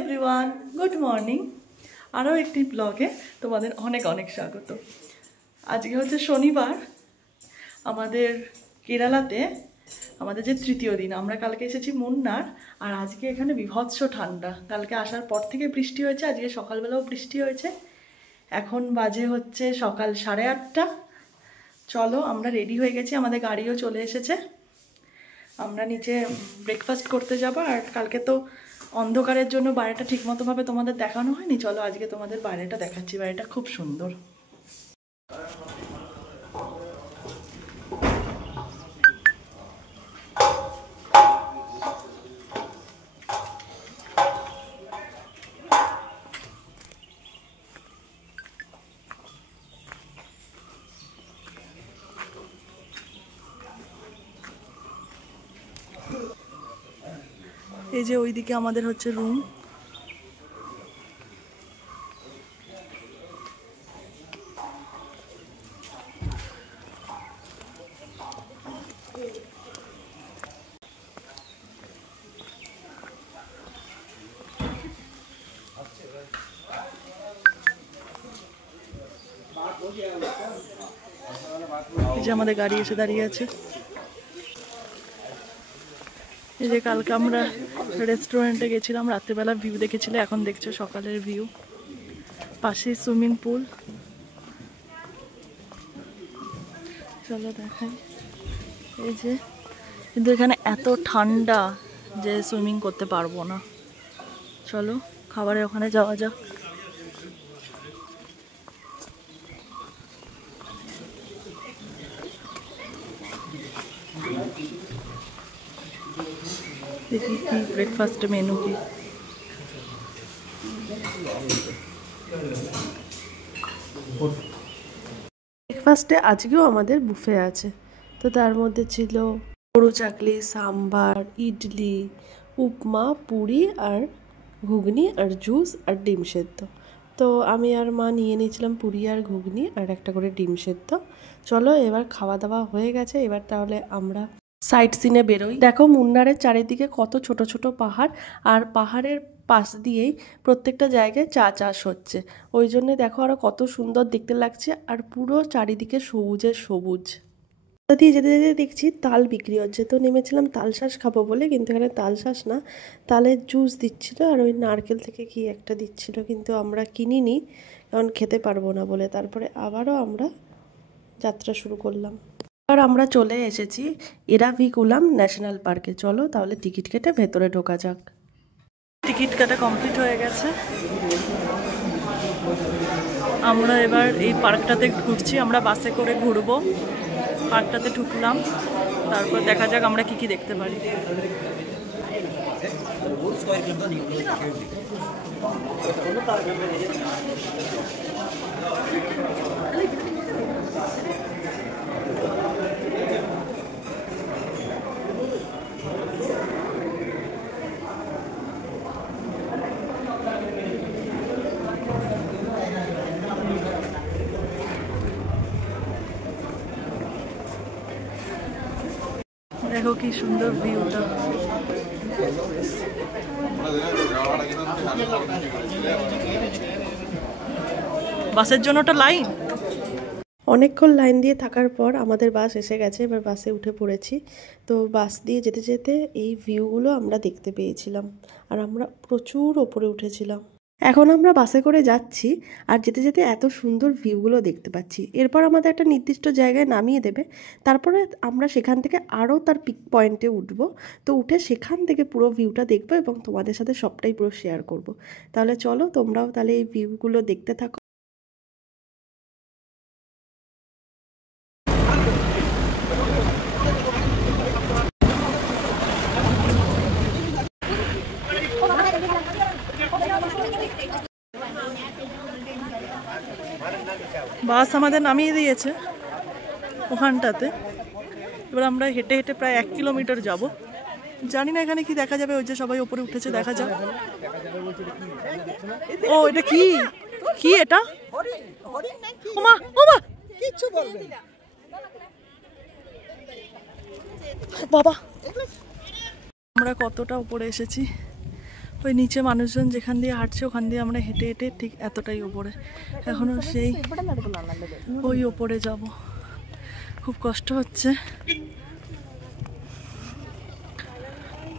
Everyone, good morning. আরও একটি ব্লগে তোমাদের অনেক অনেক স্বাগত। আজকে হচ্ছে শনিবার, আমাদের কেরালাতে আমাদের যে তৃতীয় দিন। আমরা কালকে এসেছি মুন্নার, আর আজকে এখানে বীভৎস ঠান্ডা। কালকে আসার পর থেকে বৃষ্টি হয়েছে, আজকে সকালবেলাও বৃষ্টি হয়েছে। এখন বাজে হচ্ছে সকাল 8:30। চলো, আমরা রেডি হয়ে গেছি, আমাদের গাড়িও চলে এসেছে। আমরা নিচে ব্রেকফাস্ট করতে যাব। আর কালকে তো অন্ধকারের জন্য বাইরেটা ঠিকমতোভাবে তোমাদের দেখানো হয়নি। চলো আজকে তোমাদের বাইরেটা দেখাচ্ছি, বাইরেটা খুব সুন্দর। এই যে ওইদিকে আমাদের হচ্ছে রুম। এই যে আমাদের গাড়ি এসে দাঁড়িয়ে আছে। এই যে কালকে আমরা রেস্টুরেন্টে গেছিলাম, রাত্রেবেলা ভিউ দেখেছিল, এখন দেখছো সকালের ভিউ। পাশে সুইমিং পুল। চলো দেখাই। এই যে, কিন্তু এখানে এত ঠান্ডা যে সুইমিং করতে পারবো না। চলো খাবারের ওখানে যাওয়া যাক। দেখি কি ব্রেকফাস্ট মেনু কি। ব্রেকফাস্টে আজকেও আমাদের বুফে আছে। তো তার মধ্যে ছিল গরু চাকলি, সাম্বার, ইডলি, উপমা, পুরি আর ঘুগনি আর জুস আর ডিম সেদ্ধ। তো আমি আর মা নিয়ে নিয়েছিলাম পুরি আর ঘুগনি আর একটা করে ডিম সেদ্ধ। চলো এবার খাওয়া দাওয়া হয়ে গেছে, এবার তাহলে আমরা সাইট সিনে বেরোই। দেখো মুন্নারের চারিদিকে কত ছোট ছোট পাহাড়, আর পাহাড়ের পাশ দিয়েই প্রত্যেকটা জায়গায় চা চাষ হচ্ছে। ওই জন্যে দেখো আরো কত সুন্দর দেখতে লাগছে, আর পুরো চারিদিকে সবুজের সবুজ। দিয়ে যেতে যেতে দেখছি তাল বিক্রি হচ্ছে। তো নেমেছিলাম তালশাঁস খাবো বলে, কিন্তু এখানে তালশাঁস না, তালের জুস দিচ্ছিল আর ওই নারকেল থেকে কি একটা দিচ্ছিল, কিন্তু আমরা কিনিনি কারণ খেতে পারবো না বলে। তারপরে আবারও আমরা যাত্রা শুরু করলাম। আর আমরা চলে এসেছি এরাভিকুলাম ন্যাশনাল পার্কে। চলো তাহলে টিকিট কেটে ভেতরে ঢোকা যাক। টিকিট কাটা কমপ্লিট হয়ে গেছে। আমরা এবার এই পার্কটাতে ঘুরছি, আমরা বাসে করে ঘুরবো। পার্কটাতে ঢুকলাম, তারপর দেখা যাক আমরা কি কি দেখতে পারি। দেখো কি সুন্দর ভিউটা। বাসের জন্য একটা লাইন। অনেকক্ষণ লাইন দিয়ে থাকার পর আমাদের বাস এসে গেছে, এবার বাসে উঠে পড়েছি। তো বাস দিয়ে যেতে যেতে এই ভিউগুলো আমরা দেখতে পেয়েছিলাম, আর আমরা প্রচুর ওপরে উঠেছিলাম। এখন আমরা বাসে করে যাচ্ছি, আর যেতে যেতে এত সুন্দর ভিউগুলো দেখতে পাচ্ছি। এরপর আমাদের একটা নির্দিষ্ট জায়গায় নামিয়ে দেবে, তারপরে আমরা সেখান থেকে আরও তার পিক পয়েন্টে উঠবো। তো উঠে সেখান থেকে পুরো ভিউটা দেখবো এবং তোমাদের সাথে সবটাই পুরো শেয়ার করব। তাহলে চলো তোমরাও তাহলে এই ভিউগুলো দেখতে থাকো। বাস আমাদের নামিয়ে দিয়েছে ওখানটাতে। এবার আমরা হেঁটে হেঁটে প্রায় 1 কিলোমিটার যাব। জানি না এখানে কি দেখা যাবে, ওই যে সবাই উপরে উঠেছে, দেখা যাক। ও এটা কি কি এটা? ওমা ওমা কিচ্ছু বলবে না বাবা। আমরা কতটা উপরে এসেছি, ওই নিচে মানুষজন যেখান দিয়ে হাঁটছে ওখান দিয়ে আমরা হেঁটে হেঁটে ঠিক এতটাই ওপরে, এখনও সেই ওই ওপরে যাব। খুব কষ্ট হচ্ছে,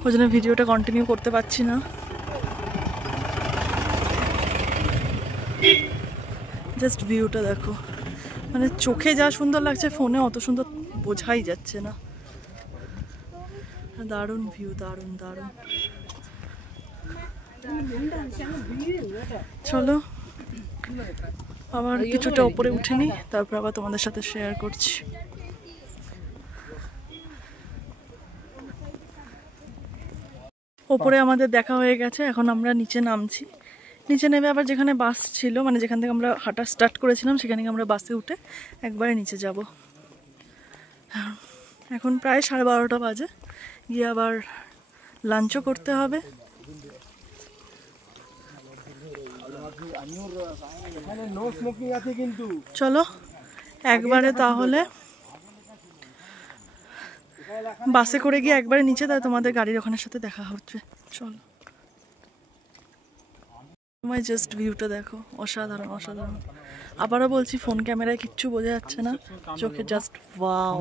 ওই জন্য ভিডিওটা কন্টিনিউ করতে পারছি না। জাস্ট ভিউটা দেখো, মানে চোখে যা সুন্দর লাগছে ফোনে অত সুন্দর বোঝাই যাচ্ছে না। দারুণ ভিউ, দারুণ দারুণ। চলো আবার কিছুটা ওপরে উঠে নিই, তারপর আবার তোমাদের সাথে শেয়ার করছি। ওপরে আমাদের দেখা হয়ে গেছে, এখন আমরা নিচে নামছি। নিচে নেমে আবার যেখানে বাস ছিল, মানে যেখান থেকে আমরা হাঁটা স্টার্ট করেছিলাম সেখানে আমরা বাসে উঠে একবারে নিচে যাব। এখন প্রায় 12:30 বাজে, গিয়ে আবার লাঞ্চও করতে হবে। চলো একবারে তাহলে বাসে করে গিয়ে একবারে নিচে, তাই তোমাদের গাড়ির ওখানের সাথে দেখা হচ্ছে। চলো, তোমায় জাস্ট ভিউটা দেখো, অসাধারণ অসাধারণ। আবারও বলছি, ফোন ক্যামেরায় কিচ্ছু বোঝা যাচ্ছে না, চোখে জাস্ট ওয়াও।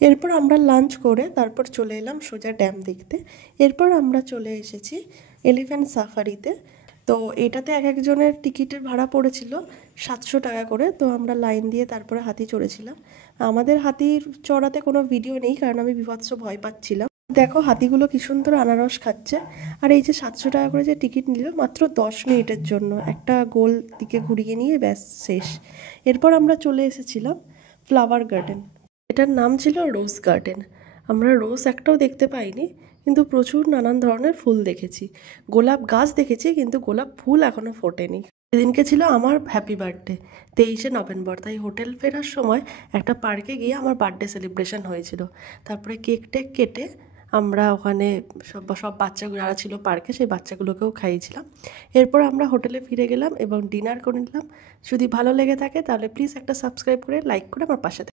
এরপর আমরা লাঞ্চ করে তারপর চলে এলাম সোজা ড্যাম দেখতে। এরপর আমরা চলে এসেছি এলিফ্যান্ট সাফারিতে। তো এটাতে এক একজনের টিকিটের ভাড়া পড়েছিল 700 টাকা করে। তো আমরা লাইন দিয়ে তারপরে হাতি চড়েছিলাম। আমাদের হাতির চড়াতে কোনো ভিডিও নেই, কারণ আমি বিভৎস ভয় পাচ্ছিলাম। দেখো হাতিগুলো কি সুন্দর আনারস খাচ্ছে। আর এই যে 700 টাকা করে যে টিকিট নিল, মাত্র 10 মিনিটের জন্য একটা গোল দিকে ঘুরিয়ে নিয়ে ব্যাস শেষ। এরপর আমরা চলে এসেছিলাম ফ্লাওয়ার গার্ডেন। এটার নাম ছিল রোজ গার্ডেন। আমরা রোজ একটাও দেখতে পাইনি, কিন্তু প্রচুর নানান ধরনের ফুল দেখেছি। গোলাপ গাছ দেখেছি, কিন্তু গোলাপ ফুল এখনও ফোটেনি। সেদিনকে ছিল আমার হ্যাপি বার্থডে, 23শে নভেম্বর। তাই হোটেল ফেরার সময় একটা পার্কে গিয়ে আমার বার্থডে সেলিব্রেশন হয়েছিল। তারপরে কেক টেক কেটে আমরা ওখানে সব বাচ্চাগুলো যারা ছিল পার্কে, সেই বাচ্চাগুলোকেও খাইয়েছিলাম। এরপর আমরা হোটেলে ফিরে গেলাম এবং ডিনার করে নিলাম। যদি ভালো লেগে থাকে তাহলে প্লিজ একটা সাবস্ক্রাইব করে লাইক করে আমার পাশে